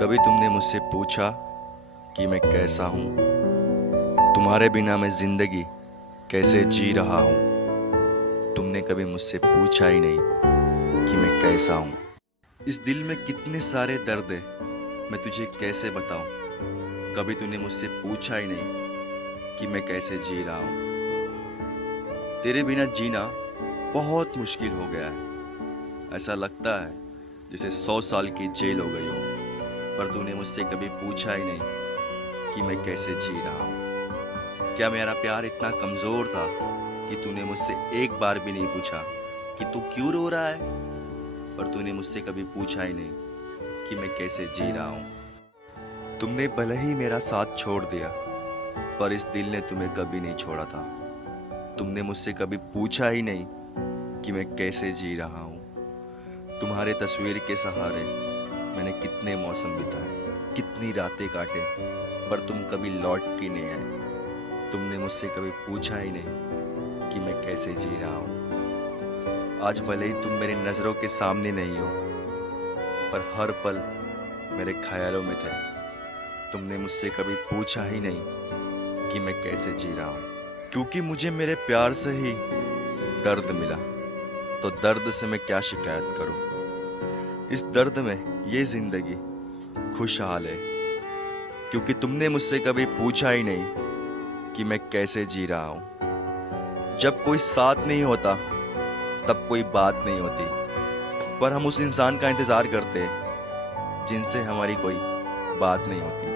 कभी तुमने मुझसे पूछा कि मैं कैसा हूँ? तुम्हारे बिना मैं जिंदगी कैसे जी रहा हूँ? तुमने कभी मुझसे पूछा ही नहीं कि मैं कैसा हूँ। इस दिल में कितने सारे दर्द है, मैं तुझे कैसे बताऊँ? कभी तूने मुझसे पूछा ही नहीं कि मैं कैसे जी रहा हूँ। तेरे बिना जीना बहुत मुश्किल हो गया है। ऐसा लगता है जैसे 100 साल की जेल हो गई हो। पर तूने मुझसे कभी पूछा ही नहीं कि मैं कैसे जी रहा हूँ। क्या मेरा प्यार इतना कमजोर था कि तूने मुझसे एक बार भी नहीं पूछा कि तू क्यों रो रहा है? पर तूने मुझसे कभी पूछा ही नहीं कि मैं कैसे जी रहा हूँ। तुमने भले ही मेरा साथ छोड़ दिया, पर इस दिल ने तुम्हें कभी नहीं छोड़ा था। तुमने मुझसे कभी पूछा ही नहीं कि मैं कैसे जी रहा हूँ। तुम्हारे तस्वीर के सहारे मैंने कितने मौसम बिताए, कितनी रातें काटे, पर तुम कभी लौट के नहीं आए। तुमने मुझसे कभी पूछा ही नहीं कि मैं कैसे जी रहा हूँ। आज भले ही तुम मेरी नज़रों के सामने नहीं हो, पर हर पल मेरे ख्यालों में थे। तुमने मुझसे कभी पूछा ही नहीं कि मैं कैसे जी रहा हूँ। क्योंकि मुझे मेरे प्यार से ही दर्द मिला, तो दर्द से मैं क्या शिकायत करूँ। इस दर्द में ये जिंदगी खुशहाल है, क्योंकि तुमने मुझसे कभी पूछा ही नहीं कि मैं कैसे जी रहा हूँ। जब कोई साथ नहीं होता तब कोई बात नहीं होती, पर हम उस इंसान का इंतज़ार करते हैं जिनसे हमारी कोई बात नहीं होती।